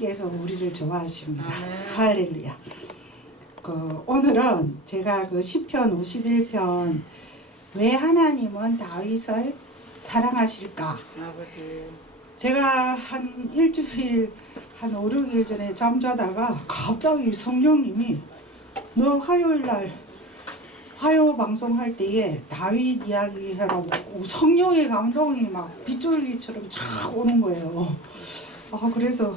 하나님께서 우리를 좋아하십니다. 할렐루야. 오늘은 제가 시편 51편 왜 하나님은 다윗을 사랑하실까? 제가 한 일주일 한 5, 6일 전에 잠자다가 갑자기 성령님이 너 화요일날 화요 방송할 때에 다윗 이야기 해라고 성령의 감동이 막 빗줄기처럼 쫙 오는 거예요. 그래서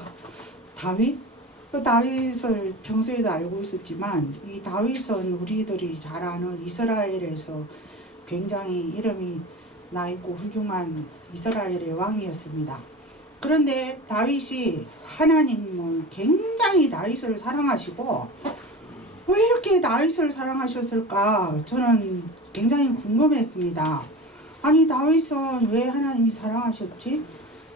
다윗을 평소에도 알고 있었지만 이 다윗은 우리들이 잘 아는 이스라엘에서 굉장히 이름이 나있고 훌륭한 이스라엘의 왕이었습니다. 그런데 다윗이 하나님은 굉장히 다윗을 사랑하시고 왜 이렇게 다윗을 사랑하셨을까 저는 굉장히 궁금했습니다. 아니 다윗은 왜 하나님이 사랑하셨지?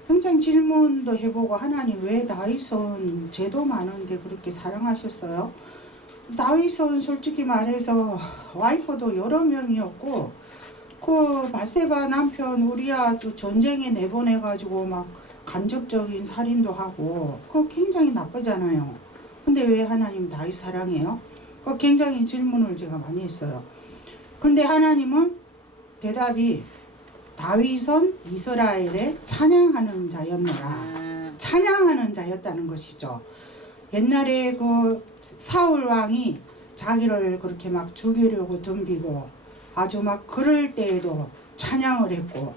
굉장히 질문도 해보고 하나님 왜 다윗은 죄도 많은데 그렇게 사랑하셨어요? 다윗은 솔직히 말해서 와이프도 여러 명이었고 바세바 남편 우리야 또 전쟁에 내보내가지고 막 간접적인 살인도 하고 그거 굉장히 나쁘잖아요. 근데 왜 하나님 다윗 사랑해요? 굉장히 질문을 제가 많이 했어요. 근데 하나님은 대답이 다윗은 이스라엘의 찬양하는 자였노라. 찬양하는 자였다는 것이죠. 옛날에 사울 왕이 자기를 그렇게 막 죽이려고 덤비고 아주 막 그럴 때에도 찬양을 했고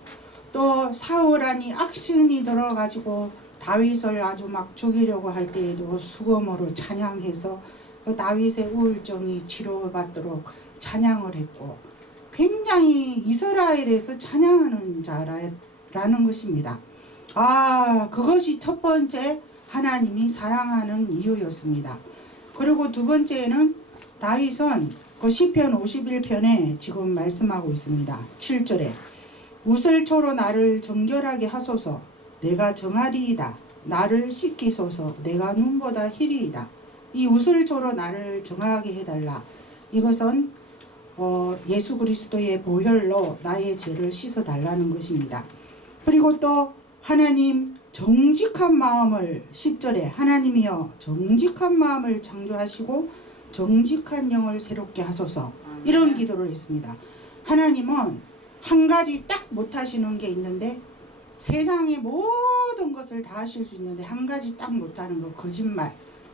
또 사울 안이 악신이 들어가지고 다윗을 아주 막 죽이려고 할 때에도 수금으로 찬양해서 다윗의 우울증이 치료받도록 찬양을 했고 굉장히 이스라엘에서 찬양하는 자라는 것입니다. 그것이 첫 번째 하나님이 사랑하는 이유였습니다. 그리고 두 번째는 다윗은 시편 51편에 지금 말씀하고 있습니다. 7절에 우슬초로 나를 정결하게 하소서 내가 정하리이다. 나를 씻기소서 내가 눈보다 희리이다. 이 우슬초로 나를 정하게 해달라. 이것은 예수 그리스도의 보혈로 나의 죄를 씻어달라는 것입니다. 그리고 또 하나님 정직한 마음을 10절에 하나님이여 정직한 마음을 창조하시고 정직한 영을 새롭게 하소서 이런 기도를 했습니다. 하나님은 한 가지 딱 못하시는 게 있는데 세상의 모든 것을 다 하실 수 있는데 한 가지 딱 못하는 거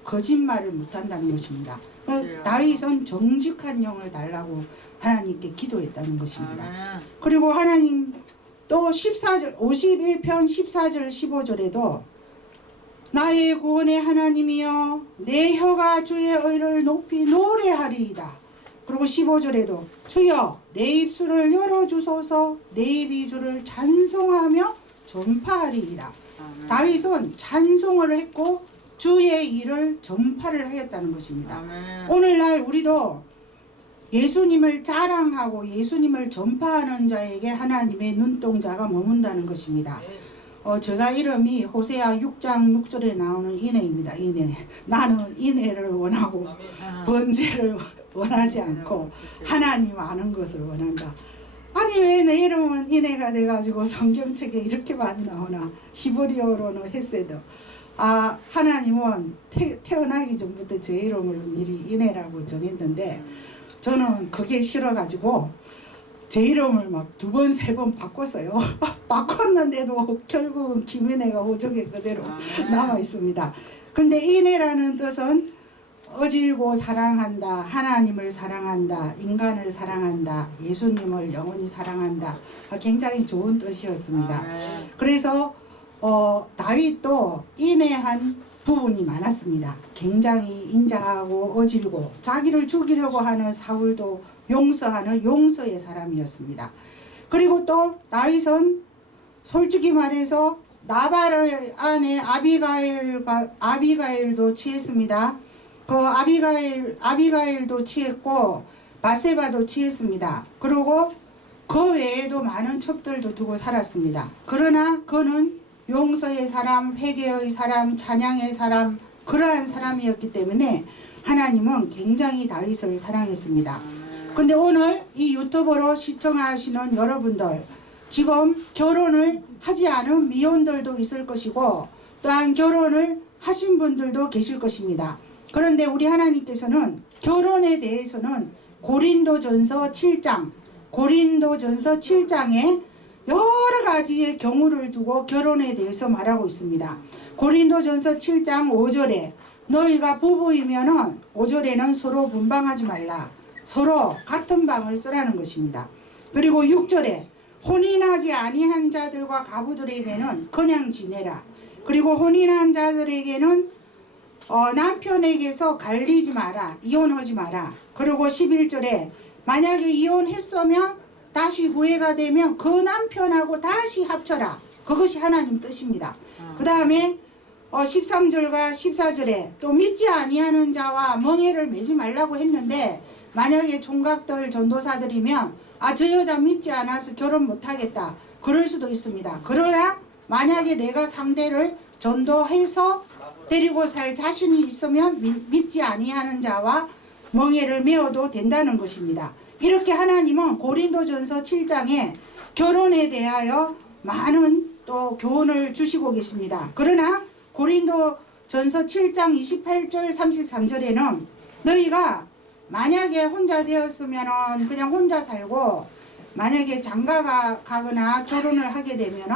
거짓말을 못한다는 것입니다. 다윗은 정직한 영을 달라고 하나님께 기도했다는 것입니다. 그리고 하나님 또 14절 51편 14절 15절에도 나의 구원의 하나님이여 내 혀가 주의 의를 높이 노래하리이다. 그리고 15절에도 주여 내 입술을 열어주소서 내 입이 주를 찬송하며 전파하리이다. 다윗은 찬송을 했고 주의 일을 전파를 하였다는 것입니다. 오늘날 우리도 예수님을 자랑하고 예수님을 전파하는 자에게 하나님의 눈동자가 머문다는 것입니다. 제가 이름이 호세아 6장 6절에 나오는 이내입니다. 이내. 나는 이내를 원하고 번제를 원하지 않고 하나님 아는 것을 원한다. 아니 왜 내 이름은 이내가 돼가지고 성경책에 이렇게 많이 나오나. 히브리어로는 헤세드. 하나님은 태어나기 전부터 제 이름을 미리 이내라고 정했는데 저는 그게 싫어가지고 제 이름을 막 2번, 3번 바꿨어요. 바꿨는데도 결국은 김인혜가 호적에 그대로 남아 있습니다. 근데 인혜라는 뜻은 어질고 사랑한다, 하나님을 사랑한다, 인간을 사랑한다, 예수님을 영원히 사랑한다. 굉장히 좋은 뜻이었습니다. 그래서 다윗도 인내한 부분이 많았습니다. 굉장히 인자하고 어질고 자기를 죽이려고 하는 사울도 용서하는 용서의 사람이었습니다. 그리고 또 다윗은 솔직히 말해서 나발의 아내 아비가일도 취했습니다. 아비가일도 취했고 바세바도 취했습니다. 그리고 그 외에도 많은 첩들도 두고 살았습니다. 그러나 그는 용서의 사람, 회개의 사람, 찬양의 사람 그러한 사람이었기 때문에 하나님은 굉장히 다윗을 사랑했습니다. 근데 오늘 이 유튜브로 시청하시는 여러분들 지금 결혼을 하지 않은 미혼들도 있을 것이고 또한 결혼을 하신 분들도 계실 것입니다. 그런데 우리 하나님께서는 결혼에 대해서는 고린도전서 7장에 여러 가지의 경우를 두고 결혼에 대해서 말하고 있습니다. 고린도전서 7장 5절에 너희가 부부이면은 5절에는 서로 분방하지 말라. 서로 같은 방을 쓰라는 것입니다. 그리고 6절에 혼인하지 아니한 자들과 가부들에게는 그냥 지내라. 그리고 혼인한 자들에게는 남편에게서 갈리지 마라. 이혼하지 마라. 그리고 11절에 만약에 이혼했으면 다시 후회가 되면 그 남편하고 다시 합쳐라. 그것이 하나님 뜻입니다. 그 다음에 13절과 14절에 또 믿지 아니하는 자와 멍에를 매지 말라고 했는데 만약에 총각들 전도사들이면 저 여자 믿지 않아서 결혼 못하겠다 그럴 수도 있습니다. 그러나 만약에 내가 상대를 전도해서 데리고 살 자신이 있으면 믿지 아니하는 자와 멍에를 메어도 된다는 것입니다. 이렇게 하나님은 고린도전서 7장에 결혼에 대하여 많은 또 교훈을 주시고 계십니다. 그러나 고린도전서 7장 28절 33절에는 너희가 만약에 혼자 되었으면 그냥 혼자 살고 만약에 장가가 가거나 결혼을 하게 되면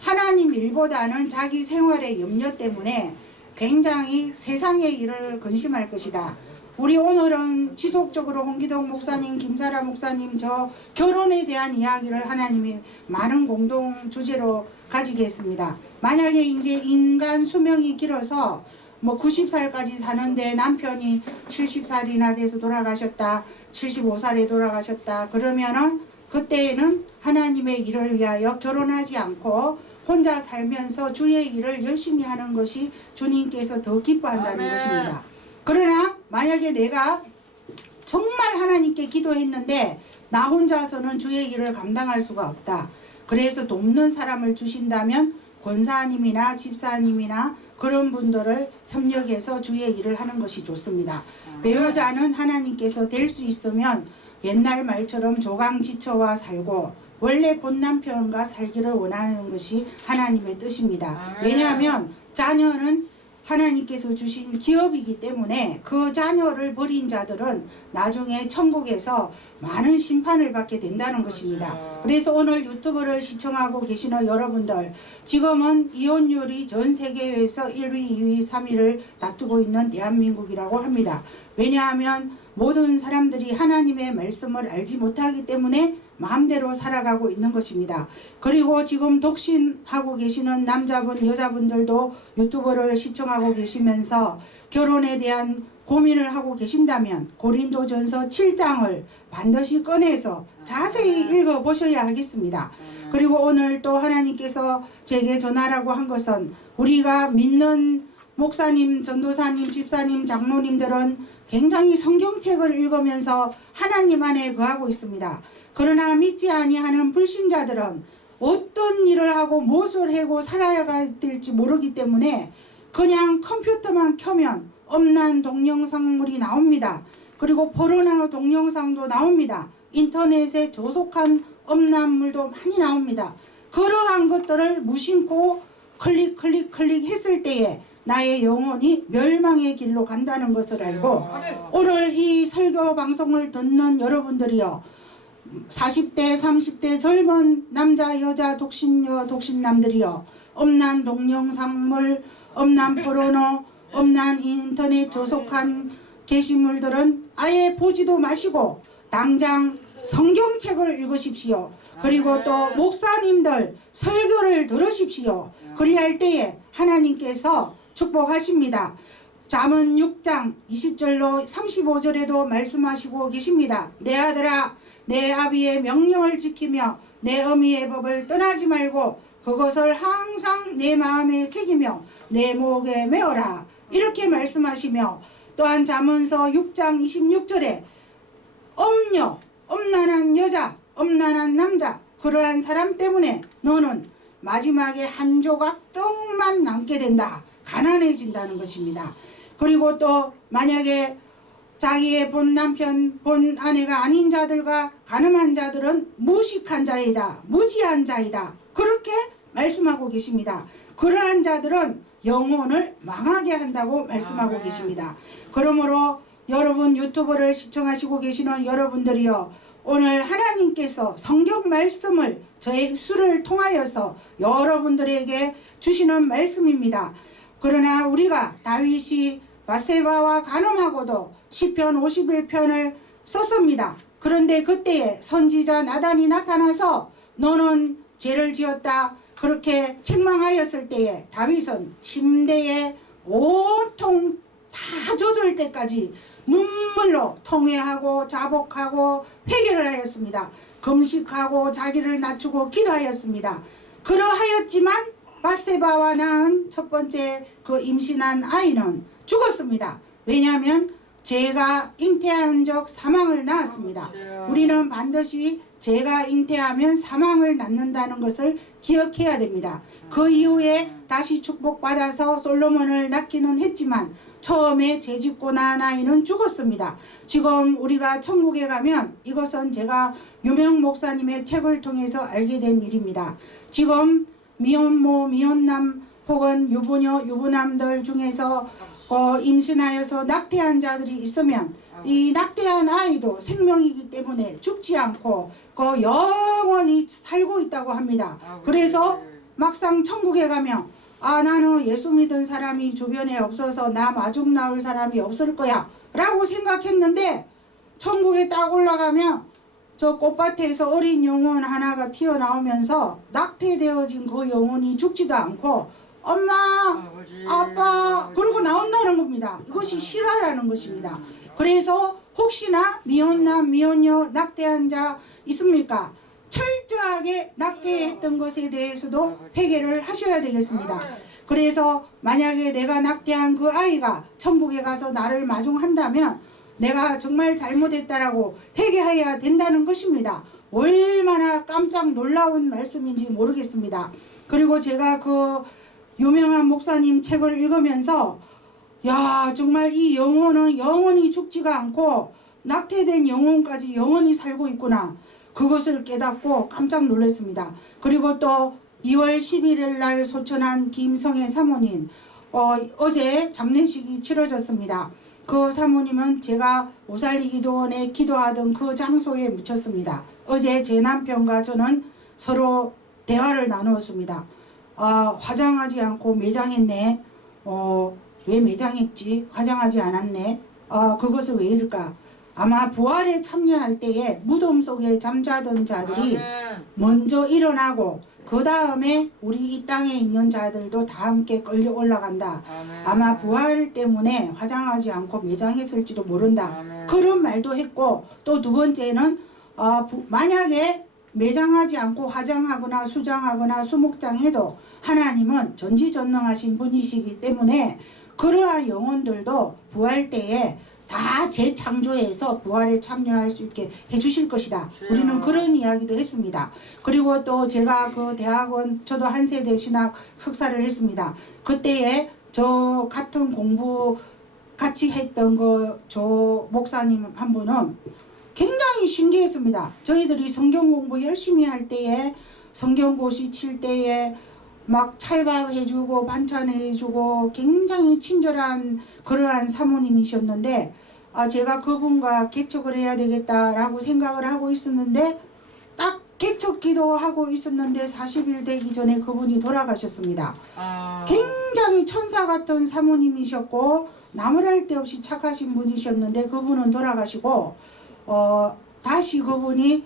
하나님 일보다는 자기 생활의 염려 때문에 굉장히 세상의 일을 근심할 것이다. 우리 오늘은 지속적으로 홍기동 목사님, 김사라 목사님 저 결혼에 대한 이야기를 하나님이 많은 공동 주제로 가지겠습니다. 만약에 이제 인간 수명이 길어서 90살까지 사는데 남편이 70살이나 돼서 돌아가셨다, 75살에 돌아가셨다 그러면은 그때에는 하나님의 일을 위하여 결혼하지 않고 혼자 살면서 주의 일을 열심히 하는 것이 주님께서 더 기뻐한다는 아멘. 것입니다. 그러나 만약에 내가 정말 하나님께 기도했는데 나 혼자서는 주의 일을 감당할 수가 없다. 그래서 돕는 사람을 주신다면 권사님이나 집사님이나 그런 분들을 협력해서 주의 일을 하는 것이 좋습니다. 배우자는 하나님께서 될 수 있으면 옛날 말처럼 조강지처와 살고 원래 본 남편과 살기를 원하는 것이 하나님의 뜻입니다. 왜냐하면 자녀는 하나님께서 주신 기업이기 때문에 그 자녀를 버린 자들은 나중에 천국에서 많은 심판을 받게 된다는 것입니다. 그래서 오늘 유튜브를 시청하고 계시는 여러분들 지금은 이혼율이 전 세계에서 1위, 2위, 3위를 다투고 있는 대한민국이라고 합니다. 왜냐하면 모든 사람들이 하나님의 말씀을 알지 못하기 때문에 마음대로 살아가고 있는 것입니다. 그리고 지금 독신하고 계시는 남자분, 여자분들도 유튜브를 시청하고 계시면서 결혼에 대한 고민을 하고 계신다면 고린도전서 7장을 반드시 꺼내서 자세히 읽어보셔야 하겠습니다. 그리고 오늘 또 하나님께서 제게 전하라고 한 것은 우리가 믿는 목사님, 전도사님, 집사님, 장로님들은 굉장히 성경책을 읽으면서 하나님 안에 거하고 있습니다. 그러나 믿지 아니하는 불신자들은 어떤 일을 하고 무엇을 하고 살아야 될지 모르기 때문에 그냥 컴퓨터만 켜면 엄난 동영상물이 나옵니다. 그리고 포르노 동영상도 나옵니다. 인터넷에 조속한 엄난물도 많이 나옵니다. 그러한 것들을 무심코 클릭 했을 때에 나의 영혼이 멸망의 길로 간다는 것을 알고 오늘 이 설교 방송을 듣는 여러분들이요 40대 30대 젊은 남자 여자 독신여 독신남들이요 엄난 동영상물 엄난 포르노 엄난 인터넷 조속한 게시물들은 아예 보지도 마시고 당장 성경책을 읽으십시오. 그리고 또 목사님들 설교를 들으십시오. 그리할 때에 하나님께서 축복하십니다. 잠언 6장 20절로 35절에도 말씀하시고 계십니다. 내 아들아 내 아비의 명령을 지키며 내 어미의 법을 떠나지 말고 그것을 항상 내 마음에 새기며 내 목에 메어라. 이렇게 말씀하시며 또한 잠언서 6장 26절에 엄녀, 엄난한 여자, 엄난한 남자 그러한 사람 때문에 너는 마지막에 한 조각 떡만 남게 된다. 가난해진다는 것입니다. 그리고 또 만약에 자기의 본 남편, 본 아내가 아닌 자들과 가늠한 자들은 무식한 자이다. 무지한 자이다. 그렇게 말씀하고 계십니다. 그러한 자들은 영혼을 망하게 한다고 말씀하고 계십니다. 그러므로 여러분 유튜브를 시청하시고 계시는 여러분들이요, 오늘 하나님께서 성경 말씀을 저의 입술을 통하여서 여러분들에게 주시는 말씀입니다. 그러나 우리가 다윗이 밧세바와 간음하고도 시편 51편을 썼습니다. 그런데 그때에 선지자 나단이 나타나서 너는 죄를 지었다 그렇게 책망하였을 때에 다윗은 침대에 온통 다 젖을 때까지 눈물로 통회하고 자복하고 회개를 하였습니다. 금식하고 자기를 낮추고 기도하였습니다. 그러하였지만 밧세바와 낳은 첫 번째 그 임신한 아이는 죽었습니다. 왜냐하면 죄가 잉태한 적 사망을 낳았습니다. 우리는 반드시 죄가 잉태하면 사망을 낳는다는 것을 기억해야 됩니다. 그 이후에 다시 축복받아서 솔로몬을 낳기는 했지만 처음에 죄짓고 난 아이는 죽었습니다. 지금 우리가 천국에 가면 이것은 제가 유명 목사님의 책을 통해서 알게 된 일입니다. 지금 미혼모, 미혼남 혹은 유부녀, 유부남들 중에서 임신하여서 낙태한 자들이 있으면 이 낙태한 아이도 생명이기 때문에 죽지 않고 영원히 살고 있다고 합니다. 그래서 막상 천국에 가면 나는 예수 믿은 사람이 주변에 없어서 나 마중 나올 사람이 없을 거야 라고 생각했는데 천국에 딱 올라가면 저 꽃밭에서 어린 영혼 하나가 튀어나오면서 낙태되어진 그 영혼이 죽지도 않고 엄마, 아빠 그러고 나온다는 겁니다. 이것이 실화라는 것입니다. 그래서 혹시나 미혼남, 미혼녀 낙태한 자 있습니까? 철저하게 낙태했던 것에 대해서도 회개를 하셔야 되겠습니다. 그래서 만약에 내가 낙태한 그 아이가 천국에 가서 나를 마중한다면 내가 정말 잘못했다라고 회개해야 된다는 것입니다. 얼마나 깜짝 놀라운 말씀인지 모르겠습니다. 그리고 제가 그 유명한 목사님 책을 읽으면서 야, 정말 이 영혼은 영원히 죽지가 않고 낙태된 영혼까지 영원히 살고 있구나. 그것을 깨닫고 깜짝 놀랐습니다. 그리고 또 2월 11일 날 소천한 김성애 사모님, 어제 장례식이 치러졌습니다. 그 사모님은 제가 오살리기도원에 기도하던 그 장소에 묻혔습니다. 어제 제 남편과 저는 서로 대화를 나누었습니다. 화장하지 않고 매장했네. 왜 매장했지? 화장하지 않았네. 그것은 왜 이럴까? 아마 부활에 참여할 때에 무덤 속에 잠자던 자들이 먼저 일어나고 그 다음에 우리 이 땅에 있는 자들도 다 함께 끌려 올라간다. 아마 부활 때문에 화장하지 않고 매장했을지도 모른다. 그런 말도 했고 또 두 번째는 만약에 매장하지 않고 화장하거나 수장하거나 수목장해도 하나님은 전지전능하신 분이시기 때문에 그러한 영혼들도 부활 때에 다 재창조해서 부활에 참여할 수 있게 해주실 것이다. 우리는 그런 이야기도 했습니다. 그리고 또 제가 그 대학원, 저도 한세대 신학 석사를 했습니다. 그때에 저 같은 공부 같이 했던 저 목사님 한 분은 굉장히 신기했습니다. 저희들이 성경 공부 열심히 할 때에 성경고시 칠 때에 막 찰밥 해주고 반찬 해주고 굉장히 친절한 그러한 사모님이셨는데 제가 그분과 개척을 해야 되겠다라고 생각을 하고 있었는데 딱 개척 기도하고 있었는데 40일 되기 전에 그분이 돌아가셨습니다. 굉장히 천사 같은 사모님이셨고 나무랄 데 없이 착하신 분이셨는데 그분은 돌아가시고 다시 그분이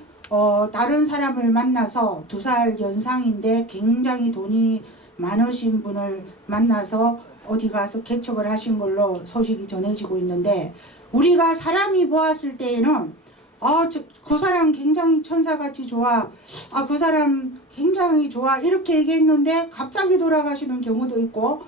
다른 사람을 만나서 2살 연상인데 굉장히 돈이 많으신 분을 만나서 어디 가서 개척을 하신 걸로 소식이 전해지고 있는데 우리가 사람이 보았을 때에는 그 사람 굉장히 천사같이 좋아, 그 사람 굉장히 좋아 이렇게 얘기했는데 갑자기 돌아가시는 경우도 있고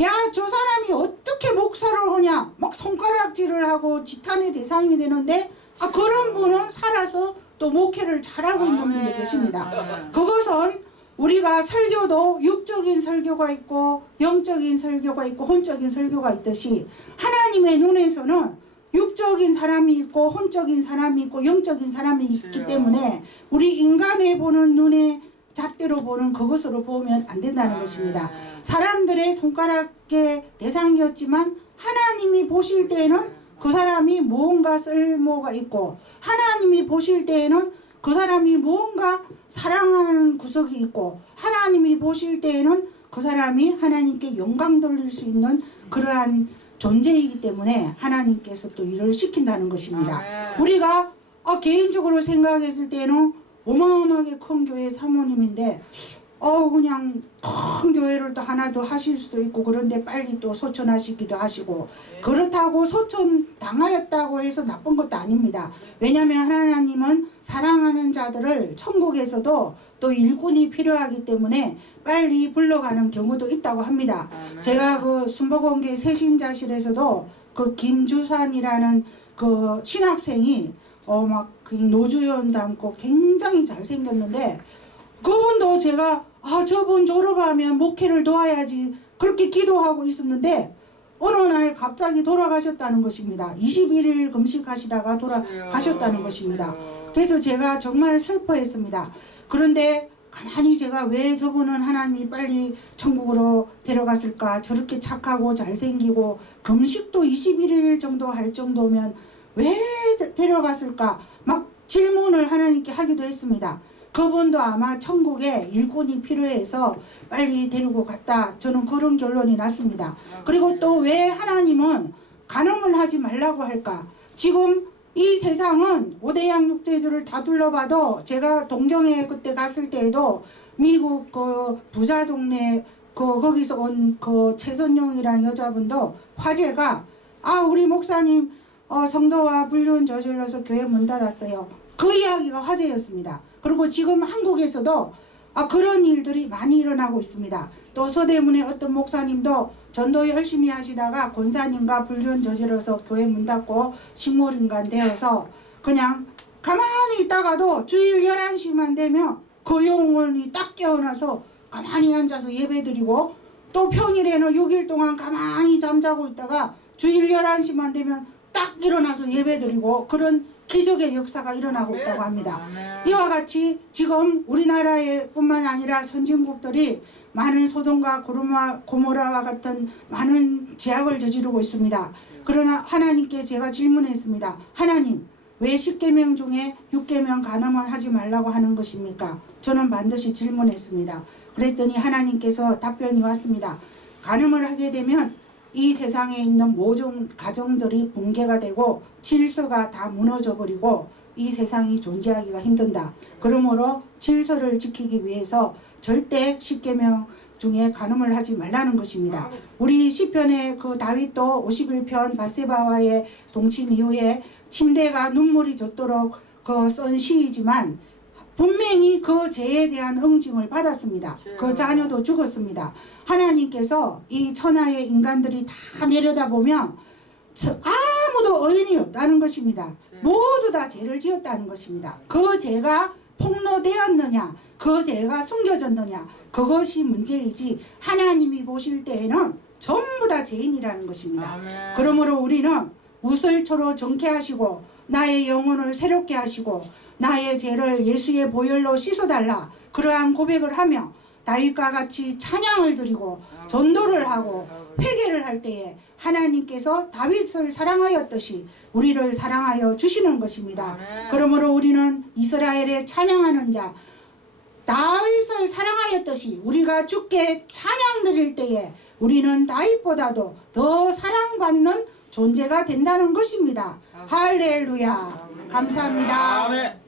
야, 저 사람이 어떻게 목사를 하냐 막 손가락질을 하고 지탄의 대상이 되는데 그런 분은 살아서 또 목회를 잘하고 있는 분도 계십니다. 그것은 우리가 설교도 육적인 설교가 있고 영적인 설교가 있고 혼적인 설교가 있듯이 하나님의 눈에서는 육적인 사람이 있고 혼적인 사람이 있고 영적인 사람이 있기 때문에 우리 인간의 보는 눈에 잣대로 보는 그것으로 보면 안 된다는 것입니다. 사람들의 손가락의 대상이었지만 하나님이 보실 때에는 그 사람이 무언가 쓸모가 있고 하나님이 보실 때에는 그 사람이 무언가 사랑하는 구석이 있고 하나님이 보실 때에는 그 사람이 하나님께 영광 돌릴 수 있는 그러한 존재이기 때문에 하나님께서 또 일을 시킨다는 것입니다. 우리가 개인적으로 생각했을 때는 어마어마하게 큰 교회 사모님인데 그냥 큰 교회를 또 하나 더 하실 수도 있고 그런데 빨리 또 소천하시기도 하시고 그렇다고 소천 당하였다고 해서 나쁜 것도 아닙니다. 왜냐하면 하나님은 사랑하는 자들을 천국에서도 또 일꾼이 필요하기 때문에 빨리 불러가는 경우도 있다고 합니다. 제가 그 순복음교회 새신자실에서도 그 김주산이라는 그 신학생이 막 노주현 닮고 굉장히 잘생겼는데 그분도 제가 저분 졸업하면 목회를 도와야지 그렇게 기도하고 있었는데 어느 날 갑자기 돌아가셨다는 것입니다. 21일 금식하시다가 돌아가셨다는 것입니다. 그래서 제가 정말 슬퍼했습니다. 그런데 가만히 제가 왜 저분은 하나님이 빨리 천국으로 데려갔을까, 저렇게 착하고 잘생기고 금식도 21일 정도 할 정도면 왜 데려갔을까 막 질문을 하나님께 하기도 했습니다. 그분도 아마 천국에 일꾼이 필요해서 빨리 데리고 갔다. 저는 그런 결론이 났습니다. 그리고 또 왜 하나님은 간음을 하지 말라고 할까? 지금 이 세상은 5대양 6대주를 다 둘러봐도 제가 동경에 그때 갔을 때에도 미국 그 부자 동네 거기서 온 그 최선영이라는 여자분도 화제가 우리 목사님 성도와 불륜 저질러서 교회 문 닫았어요. 그 이야기가 화제였습니다. 그리고 지금 한국에서도 그런 일들이 많이 일어나고 있습니다. 또 서대문의 어떤 목사님도 전도 열심히 하시다가 권사님과 불륜 저질러서 교회 문 닫고 식물인간 되어서 그냥 가만히 있다가도 주일 11시만 되면 그 영혼이 딱 깨어나서 가만히 앉아서 예배드리고 또 평일에는 6일 동안 가만히 잠자고 있다가 주일 11시만 되면 딱 일어나서 예배드리고 그런 기적의 역사가 일어나고 있다고 합니다. 이와 같이 지금 우리나라에 뿐만 아니라 선진국들이 많은 소돔과 고모라와 같은 많은 죄악을 저지르고 있습니다. 그러나 하나님께 제가 질문했습니다. 하나님, 왜 10계명 중에 6계명 간음은 하지 말라고 하는 것입니까? 저는 반드시 질문했습니다. 그랬더니 하나님께서 답변이 왔습니다. 간음을 하게 되면 이 세상에 있는 모든 가정들이 붕괴가 되고 질서가 다 무너져 버리고 이 세상이 존재하기가 힘든다. 그러므로 질서를 지키기 위해서 절대 10계명 중에 간음을 하지 말라는 것입니다. 우리 시편의 그 다윗도 51편 밧세바와의 동침 이후에 침대가 눈물이 젖도록 쓴 시이지만 분명히 그 죄에 대한 응징을 받았습니다. 그 자녀도 죽었습니다. 하나님께서 이 천하의 인간들이 다 내려다보면 아무도 의인이 없다는 것입니다. 모두 다 죄를 지었다는 것입니다. 그 죄가 폭로되었느냐, 그 죄가 숨겨졌느냐, 그것이 문제이지 하나님이 보실 때에는 전부 다 죄인이라는 것입니다. 아멘. 그러므로 우리는 우슬초로 정케하시고 나의 영혼을 새롭게 하시고 나의 죄를 예수의 보혈로 씻어달라 그러한 고백을 하며 다윗과 같이 찬양을 드리고 전도를 하고 회개를 할 때에 하나님께서 다윗을 사랑하였듯이 우리를 사랑하여 주시는 것입니다. 그러므로 우리는 이스라엘의 찬양하는 자 다윗을 사랑하였듯이 우리가 주께 찬양 드릴 때에 우리는 다윗보다도 더 사랑받는 존재가 된다는 것입니다. 할렐루야. 감사합니다.